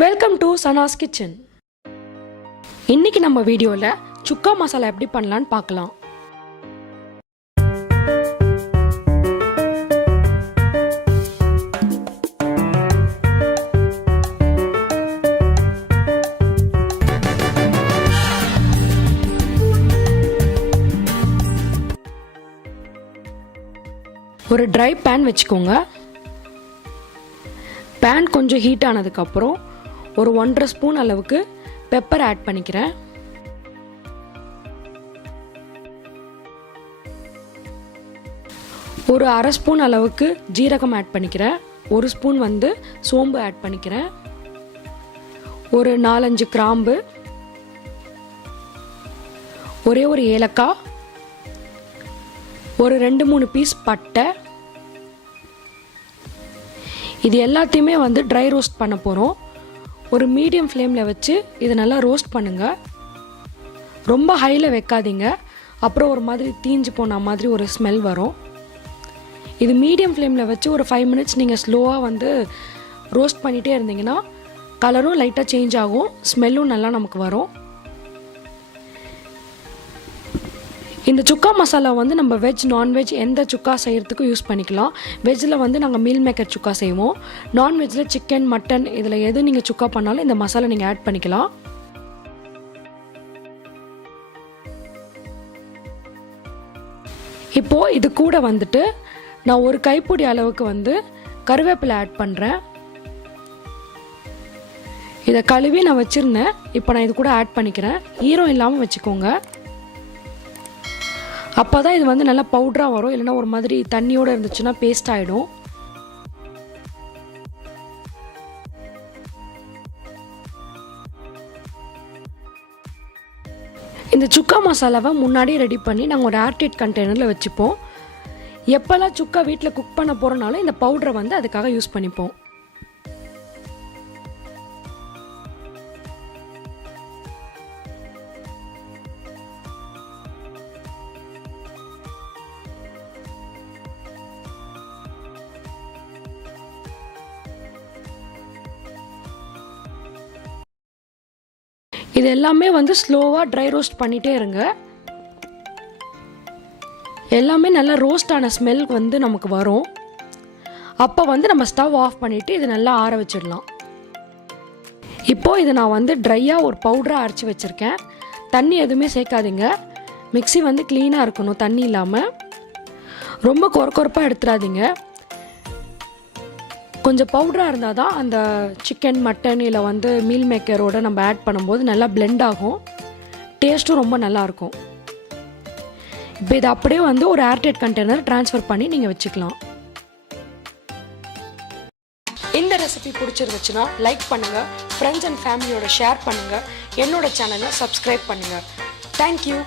Welcome to Sana's kitchen. இன்னைக்கு நம்ம வீடியோல சுக்கா மசாலா எப்படி பண்ணலாம்னு பார்க்கலாம். ஒரு ட்ரை பேன் வச்சுக்கோங்க. பேன் கொஞ்சம் ஹீட் ஆனதுக்கப்புறம் ஒரு 1.5 ஸ்பூன் அளவுக்கு பெப்பர் ஆட் பண்ணிக்கிறேன். ஒரு 1/2 ஸ்பூன் அளவுக்கு ஜீரகம் ஆட் பண்ணிக்கிறேன். 1 ஸ்பூன் சோம்பு ஆட் பண்ணிக்கிறேன். ஒரு 4-5 கிராம்பு, ஒரே ஒரு ஏலக்காய், ஒரு 2-3 பீஸ் பட்டை. இது எல்லாத்தையுமே ட்ரை ரோஸ்ட் பண்ண போகிறோம். ஒரு மீடியம் ஃப்ளேமில் வச்சு இதை நல்லா ரோஸ்ட் பண்ணுங்கள். ரொம்ப ஹையில் வைக்காதீங்க, அப்புறம் ஒரு மாதிரி தீஞ்சு போன மாதிரி ஒரு ஸ்மெல் வரும். இது மீடியம் ஃப்ளேமில் வச்சு ஒரு 5 மினிட்ஸ் நீங்கள் ஸ்லோவாக ரோஸ்ட் பண்ணிகிட்டே இருந்தீங்கன்னா கலரும் லைட்டாக சேஞ்ச் ஆகும், ஸ்மெல்லும் நல்லா நமக்கு வரும். இந்த சுக்கா மசாலா நம்ம வெஜ் நான்வெஜ் எந்த சுக்கா செய்கிறதுக்கும் யூஸ் பண்ணிக்கலாம். வெஜ்ஜில் நாங்கள் மீல் மேக்கர் சுக்கா செய்வோம். நான்வெஜ்ஜில் சிக்கன், மட்டன் இதில் எது நீங்கள் சுக்கா பண்ணாலும் இந்த மசாலா நீங்கள் ஆட் பண்ணிக்கலாம். இப்போது இது கூட நான் ஒரு கைப்பிடி அளவுக்கு கருவேப்பிலை ஆட் பண்ணுறேன். இதை கழுவி நான் வச்சுருந்தேன். இப்போ நான் இது கூட ஆட் பண்ணிக்கிறேன். ஈரம் இல்லாமல் வச்சுக்கோங்க, அப்போ தான் இது நல்லா பவுடராக வரும். இல்லைன்னா ஒரு மாதிரி தண்ணியோடு இருந்துச்சுன்னா பேஸ்ட் ஆகிடும். இந்த சுக்கா மசாலாவை முன்னாடியே ரெடி பண்ணி நாங்கள் ஒரு ஏர்டைட் கண்டெய்னரில் வச்சுப்போம். எப்போல்லாம் சுக்கா வீட்டில் குக் பண்ண போகிறனாலும் இந்த பவுடரை அதுக்காக யூஸ் பண்ணிப்போம். இது எல்லாமே ஸ்லோவாக ட்ரை ரோஸ்ட் பண்ணிகிட்டே இருங்க. எல்லாமே நல்லா ரோஸ்ட் ஆன ஸ்மெல் நமக்கு வரும். அப்போ நம்ம ஸ்டவ் ஆஃப் பண்ணிவிட்டு இதை நல்லா ஆற வச்சிடலாம். இப்போது இதை நான் ட்ரையாக ஒரு பவுடராக அரைச்சி வச்சுருக்கேன். தண்ணி எதுவுமே சேர்க்காதீங்க. மிக்ஸி க்ளீனாக இருக்கணும், தண்ணி இல்லாமல். ரொம்ப கொரப்பாக எடுத்துடாதீங்க. கொஞ்சம் பவுடராக இருந்தால் தான் அந்த சிக்கன், மட்டன் இல்லை மீல் மேக்கரோடு நம்ம ஆட் பண்ணும்போது நல்லா பிளெண்ட் ஆகும், டேஸ்ட்டும் ரொம்ப நல்லாயிருக்கும். இப்போ இதை அப்படியே ஒரு ஏர்டைட் கண்டெய்னர் ட்ரான்ஸ்ஃபர் பண்ணி நீங்கள் வச்சுக்கலாம். இந்த ரெசிபி பிடிச்சிருந்துச்சுன்னா லைக் பண்ணுங்கள், ஃப்ரெண்ட்ஸ் அண்ட் ஃபேமிலியோட ஷேர் பண்ணுங்கள், என்னோட சேனலை சப்ஸ்கிரைப் பண்ணுங்கள். தேங்க்யூ.